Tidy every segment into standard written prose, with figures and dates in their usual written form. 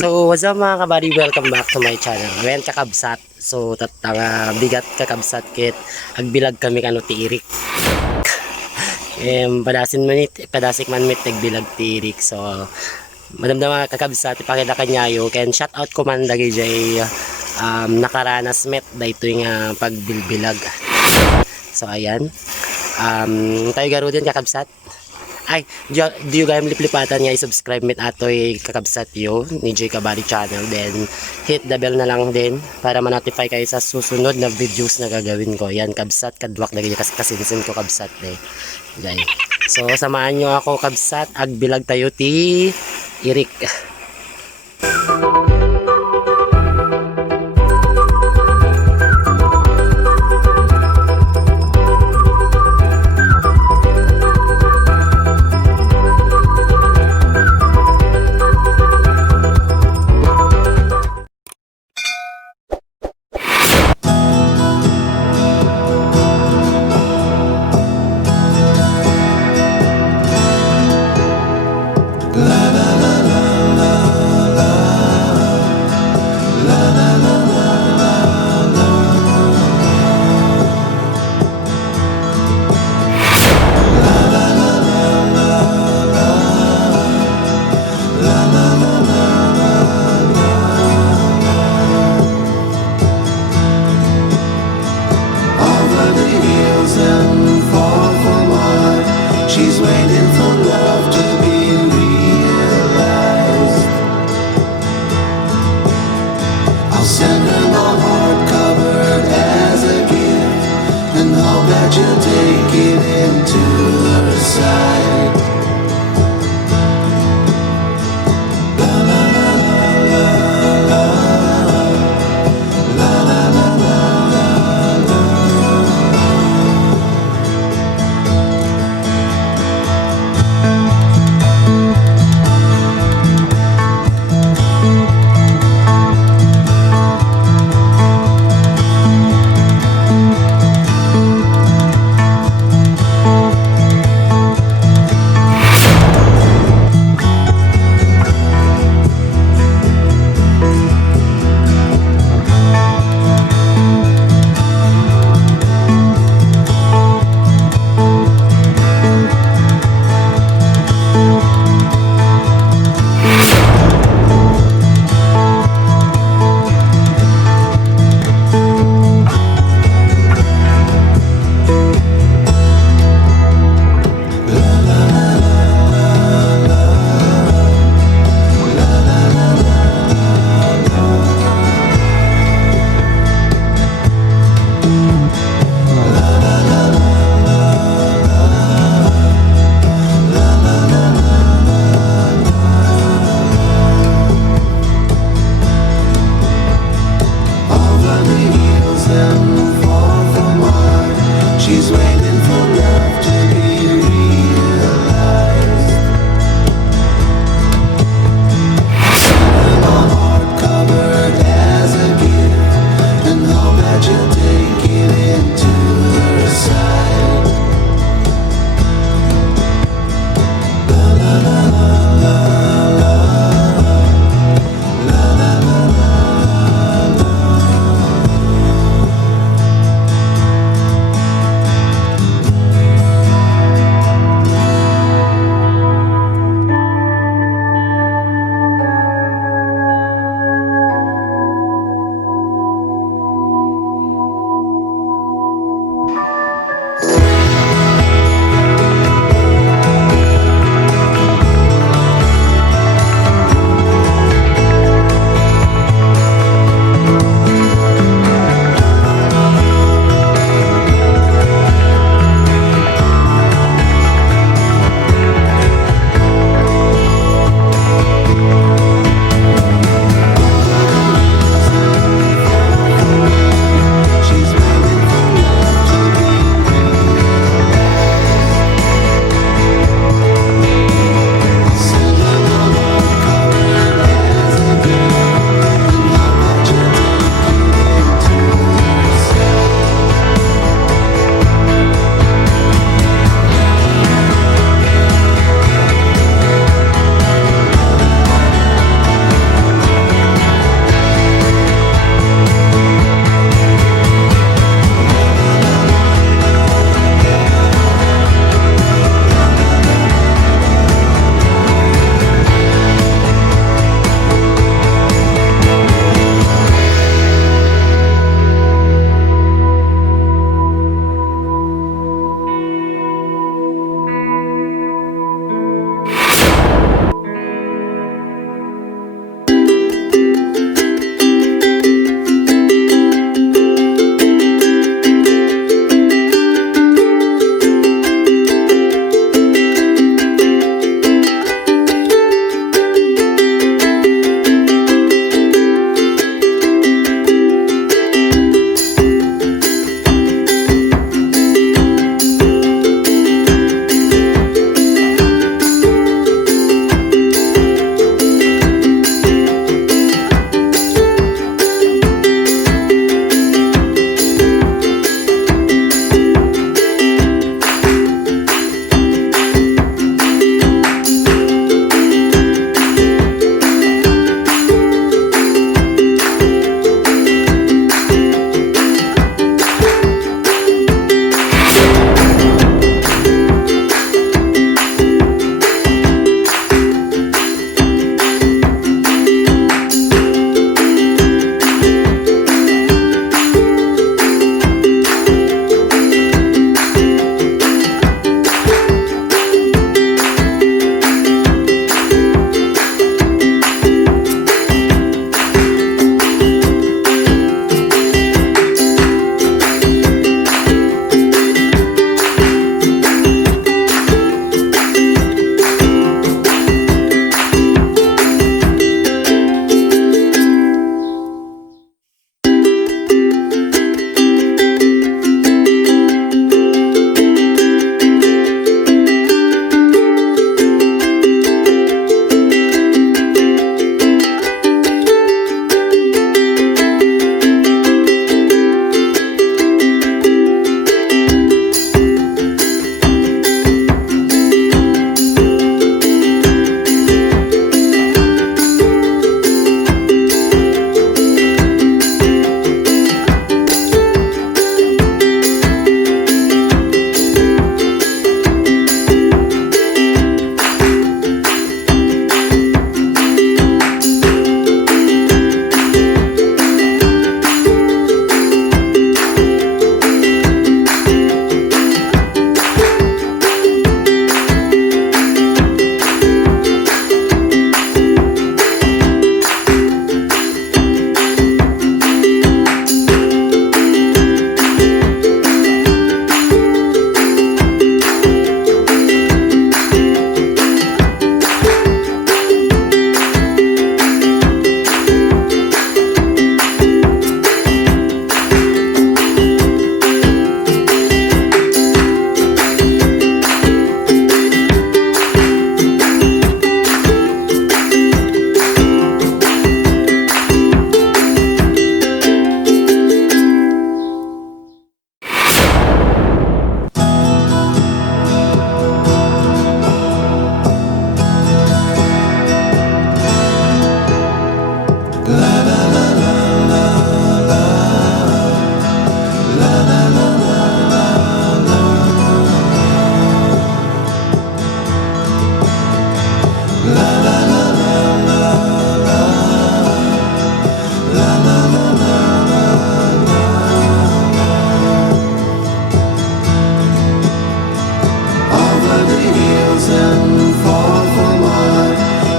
So, what's up mga kabady? Welcome back to my channel. Ngayon kakabsat. So, tatanga bigat kakabsat kit. Agbilag kami kano ti Irik. Padasik man mit nagbilag ti Irik. So, madamdam mga kakabsat. Ipakita kanyayo. Ken shout out ko man lagi jay nakaranas met. Dahito yung pagbilbilag. So, ayan. Tayo garo din kakabsat. Ay, do you guys liplipatan nga i-subscribe mit atoy kakabsat yo ni J Kabady Channel. Then, hit the bell na lang din para ma-notify kayo sa susunod na videos na gagawin ko. Yan, kabsat, kadwak na ganyan kasinsin ko kabsat eh. Yan. So, samahan nyo ako kabsat. Agbilag tayo ti Irik.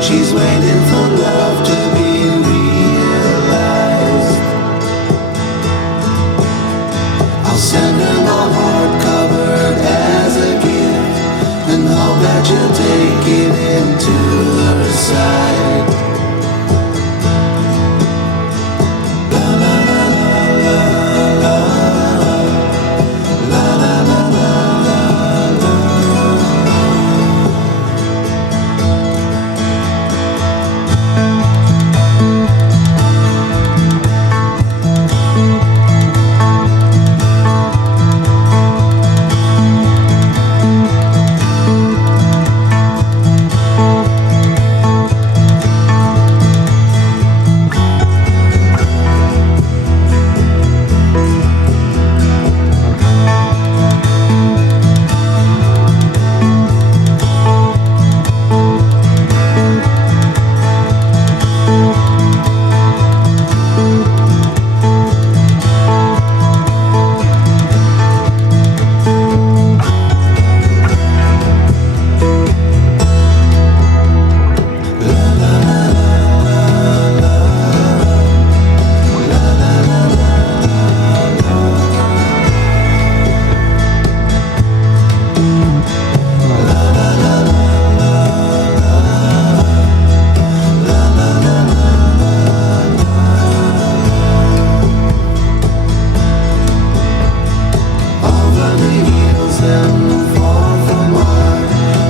She's waiting for love to be realized. I'll send her my heart covered as a gift, and hope that you'll take it into her side.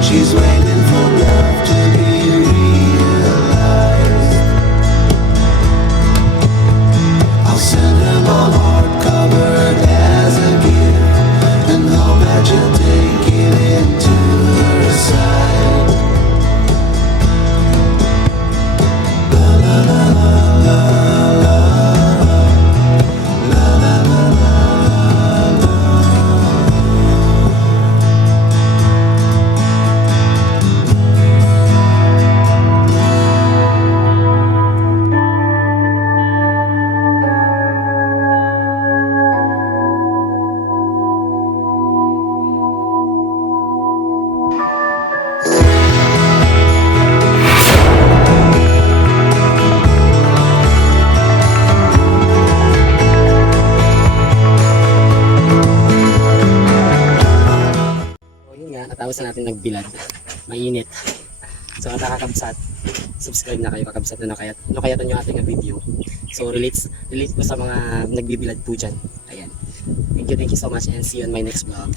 She's waiting for love to be realized. I'll send her my heart covered as a gift, and hope that you'll take it into her side. La la la la la la. La la la la la. So yun nga, natapos na natin nagbilad. Mainit. So nakakabsat, subscribe na kayo, kakabsat na kaya ano kaya yung ating video. So relate po sa mga nagbibilad po dyan. Ayan. Thank you so much and see you on my next vlog.